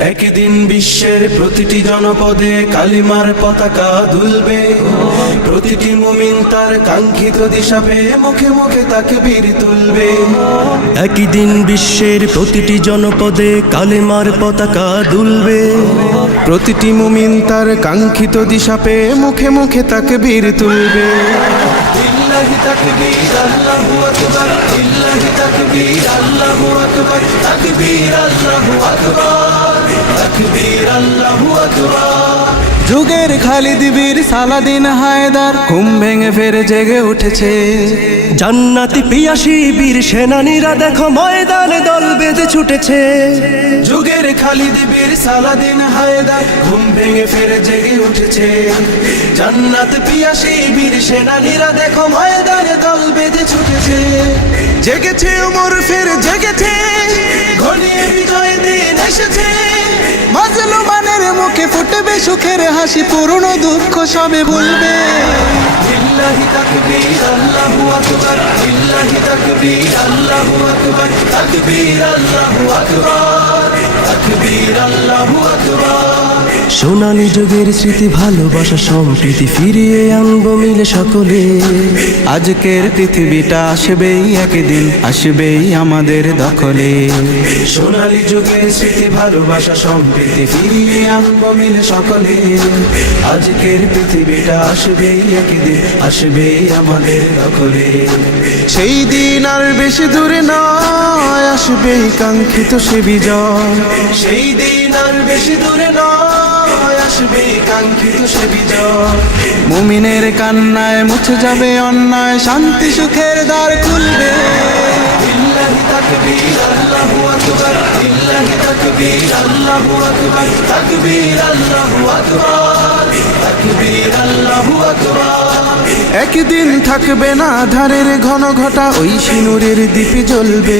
একদিন বিশ্বের প্রতিটি জনপদে কালিমার পতাকা দুলবে। প্রতিটি মুমিন তার কাঙ্ক্ষিত দিশা পেয়ে মুখে মুখে তাকে বীর তুলবে। একই দিন বিশ্বের প্রতিটি জনপদে কালিমার পতাকা দুলবে। প্রতিটি মুমিন তার কাঙ্ক্ষিত দিশা পেয়ে মুখে মুখে তাকে বীর তুলবে। ইল্লাহি তাকবীর, আল্লাহু আকবার। আকবার তাকবীর, আল্লাহু আকবার। তাকবীর, আল্লাহু আকবার। যুগের খালিদ বীর সালাদিন হায়দার ঘুম ভেঙে ফেরে জেগে উঠেছে। জান্নাতি পিয়াসী বীর সেনানীরা দেখো ময়দানে দল বেঁধে ছুটেছে। যুগের খালিদ বীর সালাদিন হায়দার ঘুম ভেঙে ফেরে জেগে উঠেছে। জান্নাত পিয়াসী বীর সেনানীরা দেখো ময়দানে দল বেঁধে ছুটেছে। জেগেছে ওমর, ফের জেগেছে। ঘনিয়ে বিজয় দিন এসেছে। মাজলুমানের মুখে ফুটবে সুখের হাসি, পুরনো দুঃখ সবে ভুলবে। ইল্লাহি তাকবীর, আল্লাহু আকবার। ইল্লাহি তাকবীর, আল্লাহু আকবার। তাকবীর, আল্লাহু আকবার। তাকবীর, আল্লাহু আকবার। সোনালী যুগের স্মৃতি, ভালোবাসা, সম্প্রীতি ফিরিয়ে আনব মিলে সকলে। আজকের পৃথিবীটা আসবেই একদিন, আসবেই আমাদের দখলে। সোনালী যুগের স্মৃতি, ভালোবাসা, সম্প্রীতি ফিরিয়ে আনব মিলে সকলে। আজকের পৃথিবীটা আসবেই একদিন, আসবেই আমাদের দখলে। সেই দিন আর বেশি দূরে নয়, আসবেই কাঙ্ক্ষিত সে বিজয়। সেই দিন আর বেশি দূরে নয় কাঙ্ক্ষিত মুমিনের কান্নায় মুছে যাবে অন্যায় শান্তি সুখের দ্বার খুলবে। তাকবীর আল্লাহু আকবার তাকবীর আল্লাহু আকবার তাকবীর আল্লাহু আকবার। একদিন থাকবে না ধারের ঘন ঘটা ওই সিনুরের দ্বীপে জ্বলবে।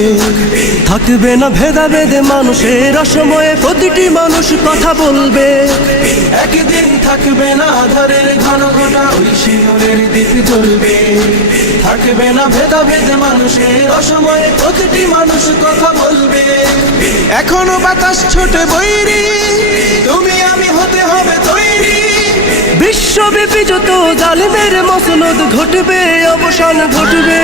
থাকবে না ভেদাভেদে মানুষের অসময়ে প্রতিটি মানুষ কথা বলবে। একদিন থাকবে না আধারের ঘন ঘটা ওই শিশুরের দিকে জ্বলবে। থাকবে না ভেদাভেদ মানুষের অসময়ে প্রতিটি মানুষ কথা বলবে। এখনও বাতাস ছোটে বৈরি। তুমি আমি হতে হবে তৈরি। বিশ্বব্যাপী যত জালিমের মসনদ ঘটবে অবসান ঘটবে।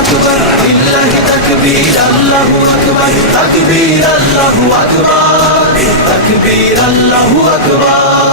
আকবার। ইল্লাহি আল্লাহু আকবার। তাকবীর আল্লাহু আকবার। তাকবীর আল্লাহু আকবার।